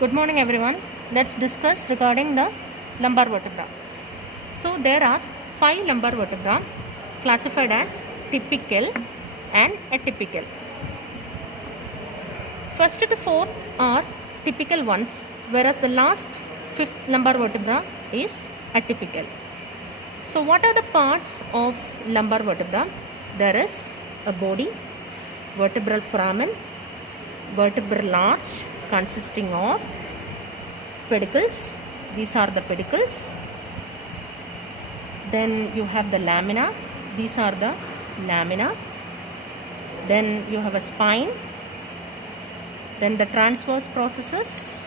Good morning everyone. Let's discuss regarding the lumbar vertebra. So there are 5 lumbar vertebra classified as typical and atypical. First to fourth are typical ones, whereas the last fifth lumbar vertebra is atypical. So what are the parts of lumbar vertebra? There is a body, vertebral foramen, vertebral arch consisting of pedicles. These are the pedicles. Then you have the lamina. These are the lamina. Then you have a spine. Then the transverse processes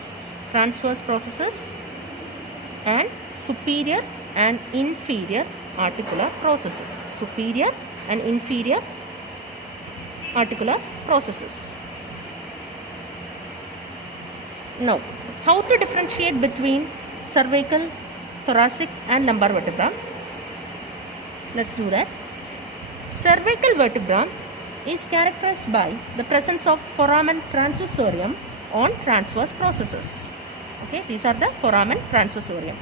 and superior and inferior articular processes. Superior and inferior articular processes. Now, how to differentiate between cervical, thoracic and lumbar vertebra? Let's do that. Cervical vertebra is characterized by the presence of foramen transversorium on transverse processes. Okay, these are the foramen transversorium.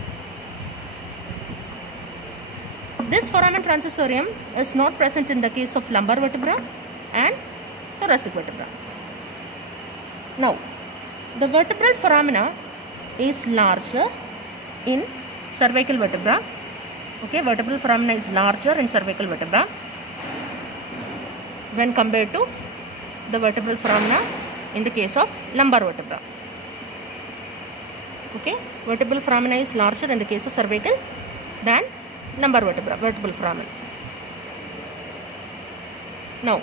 This foramen transversorium is not present in the case of lumbar vertebra and thoracic vertebra. Now, the vertebral foramina is larger in cervical vertebra. Okay, vertebral foramina is larger in cervical vertebra when compared to the vertebral foramina in the case of lumbar vertebra. Okay, vertebral foramina is larger in the case of cervical than lumbar vertebra, vertebral foramen. Now,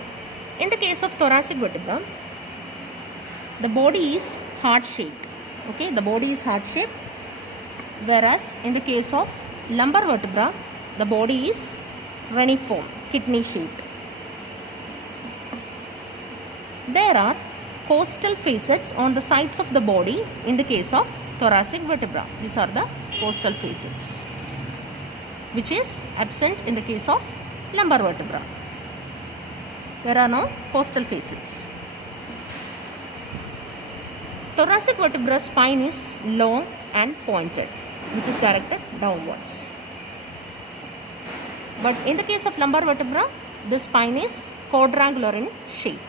in the case of thoracic vertebra, the body is heart shaped. Okay, the body is heart shaped, whereas in the case of lumbar vertebra, the body is reniform, kidney shaped. There are costal facets on the sides of the body in the case of thoracic vertebra. These are the costal facets, which is absent in the case of lumbar vertebra. There are no costal facets. Thoracic vertebra spine is long and pointed, which is directed downwards. But in the case of lumbar vertebra, the spine is quadrangular in shape.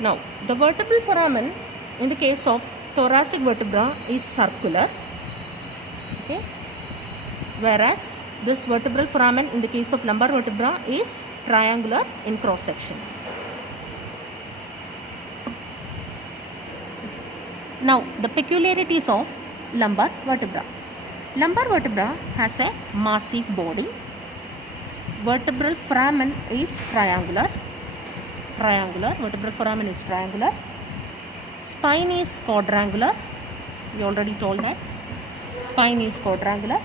Now, the vertebral foramen in the case of thoracic vertebra is circular. Okay, whereas this vertebral foramen in the case of lumbar vertebra is triangular in cross section. Now, the peculiarities of lumbar vertebra. Lumbar vertebra has a massive body. Vertebral foramen is triangular. Vertebral foramen is triangular. Spine is quadrangular. We already told that. Spine is quadrangular.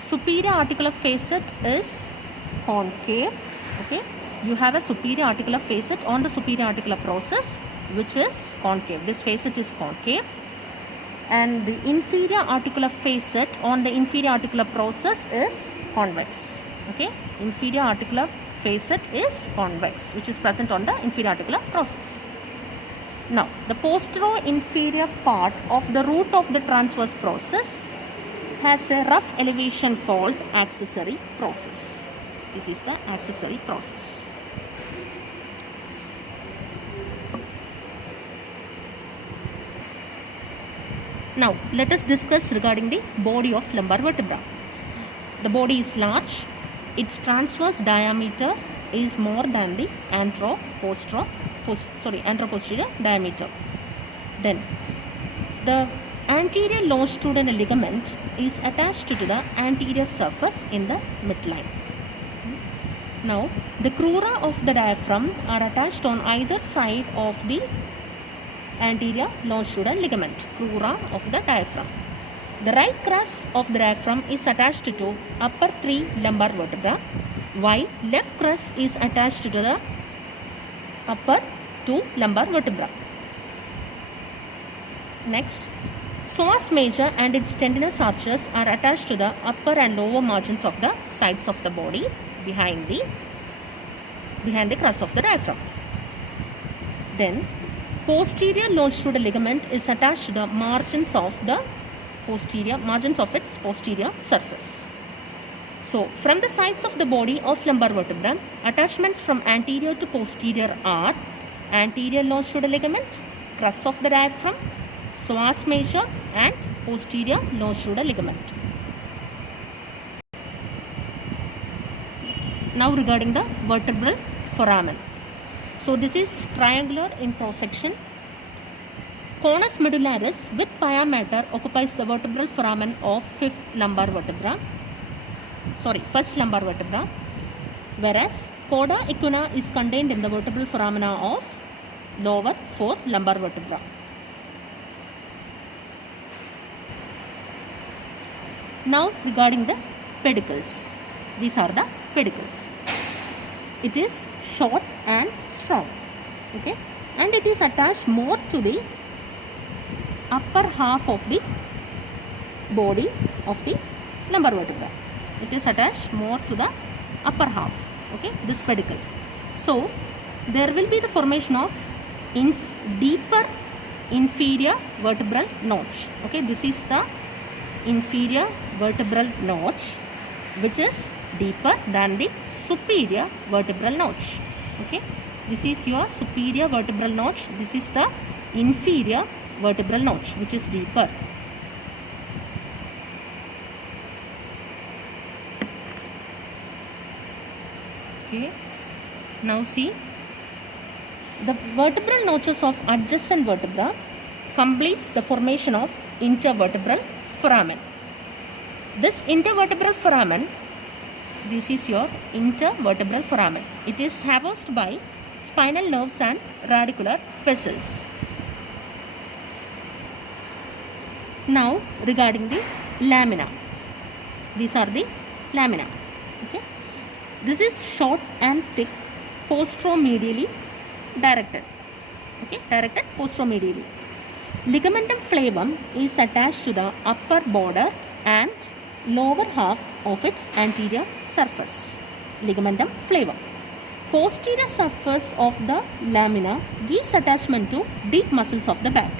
Superior articular facet is concave. Okay, you have a superior articular facet on the superior articular process, which is concave. This facet is concave, and the inferior articular facet on the inferior articular process is convex. Okay, inferior articular facet is convex, which is present on the inferior articular process. Now, the postero-inferior part of the root of the transverse process has a rough elevation called accessory process. This is the accessory process. Now, let us discuss regarding the body of lumbar vertebra. The body is large. Its transverse diameter is more than the anteroposterior diameter. Then, the anterior longitudinal ligament is attached to the anterior surface in the midline. Now, the crura of the diaphragm are attached on either side of the anterior longitudinal ligament, crura of the diaphragm. The right crus of the diaphragm is attached to upper 3 lumbar vertebra, while left crus is attached to the upper 2 lumbar vertebra. Next, psoas major and its tendinous arches are attached to the upper and lower margins of the sides of the body behind the crus of the diaphragm. Then posterior longitudinal ligament is attached to the margins of its posterior surface. So from the sides of the body of lumbar vertebra, attachments from anterior to posterior are anterior longitudinal ligament, crus of the diaphragm, psoas major and posterior longitudinal ligament. Now regarding the vertebral foramen. So this is triangular in cross section. Conus medullaris with pia mater occupies the vertebral foramen of first lumbar vertebra, whereas coda equina is contained in the vertebral foramina of lower 4 lumbar vertebra. Now regarding the pedicles. These are the pedicles. It is short and strong, okay, and it is attached more to the upper half of the body of the lumbar vertebra. It is attached more to the upper half, okay, this pedicle. So there will be the formation of deeper inferior vertebral notch, okay. This is the inferior vertebral notch which is deeper than the superior vertebral notch, okay. This is your superior vertebral notch. This is the inferior vertebral notch which is deeper. Okay, now see, the vertebral notches of adjacent vertebra completes the formation of intervertebral foramen. This intervertebral foramen, this is your intervertebral foramen. It is traversed by spinal nerves and radicular vessels. Now regarding the lamina. These are the lamina. Okay. This is short and thick, posteromedially directed. Okay, directed posteromedially. Ligamentum flavum is attached to the upper border and lower half of its anterior surface. Ligamentum flavum. Posterior surface of the lamina gives attachment to deep muscles of the back.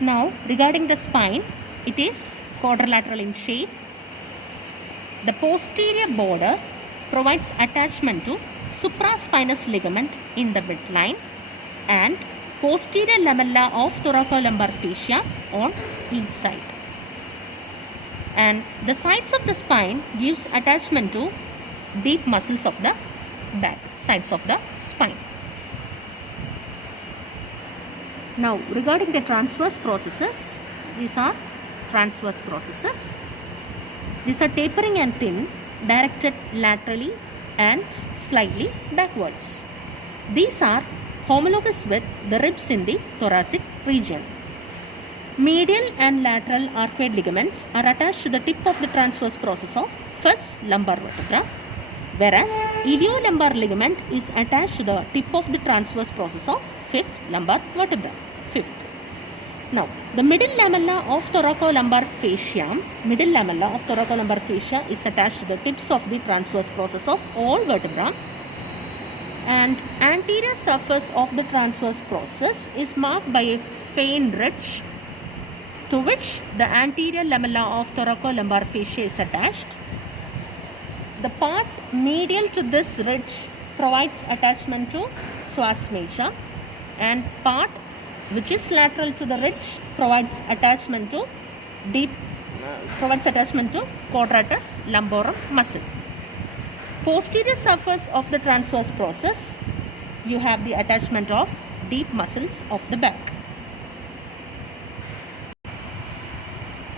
Now regarding the spine, it is quadrilateral in shape. The posterior border provides attachment to supraspinous ligament in the midline and posterior lamella of thoracolumbar fascia on each side. And the sides of the spine gives attachment to deep muscles of the back, sides of the spine. Now regarding the transverse processes, these are transverse processes. These are tapering and thin, directed laterally and slightly backwards. These are homologous with the ribs in the thoracic region. Medial and lateral arcuate ligaments are attached to the tip of the transverse process of first lumbar vertebra, whereas iliolumbar ligament is attached to the tip of the transverse process of fifth lumbar vertebra. Now, the middle lamella of thoracolumbar fascia, is attached to the tips of the transverse process of all vertebra, and anterior surface of the transverse process is marked by a faint ridge to which the anterior lamella of thoracolumbar fascia is attached. The part medial to this ridge provides attachment to psoas major, and part which is lateral to the ridge provides attachment to quadratus lumborum muscle. Posterior surface of the transverse process, you have the attachment of deep muscles of the back.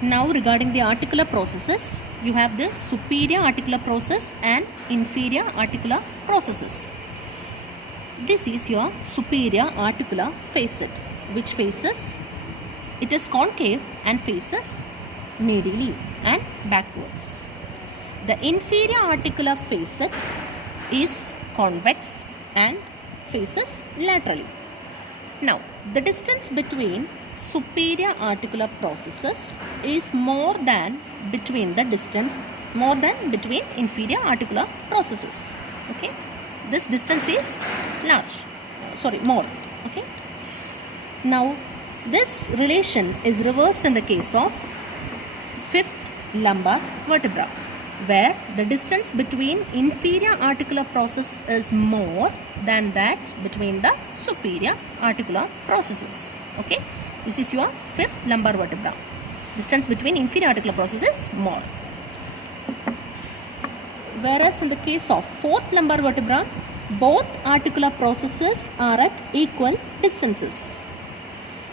Now regarding the articular processes, you have the superior articular process and inferior articular processes. This is your superior articular facet, which faces, it is concave and faces medially and backwards. The inferior articular facet is convex and faces laterally. Now, the distance between superior articular processes is more than between inferior articular processes. Okay. this distance is more. Okay. Now this relation is reversed in the case of fifth lumbar vertebra, where the distance between inferior articular process is more than that between the superior articular processes. Okay, this is your fifth lumbar vertebra. Distance between inferior articular process is more. Whereas in the case of fourth lumbar vertebra, both articular processes are at equal distances.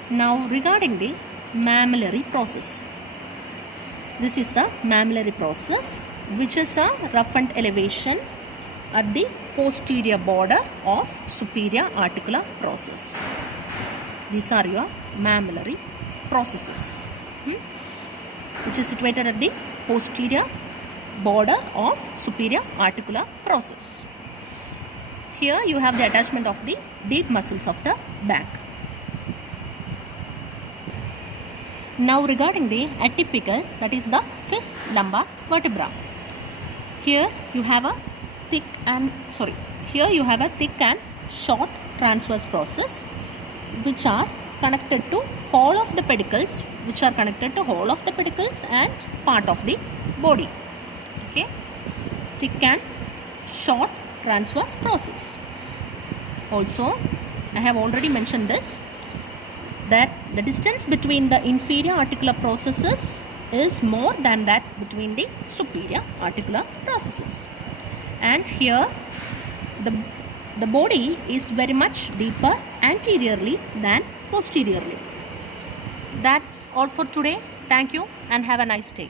Now regarding the mammillary process. This is the mammillary process, which is a roughened elevation at the posterior border of superior articular process. These are your mammillary processes, which is situated at the posterior border of superior articular process. Here you have the attachment of the deep muscles of the back. Now regarding the atypical, that is the fifth lumbar vertebra. Here you have a thick and short transverse process, which are connected to whole of the pedicles, and part of the body. Okay, thick and short transverse process. Also, I have already mentioned this, that the distance between the inferior articular processes is more than that between the superior articular processes. And here the body is very much deeper anteriorly than posteriorly. That's all for today. Thank you and have a nice day.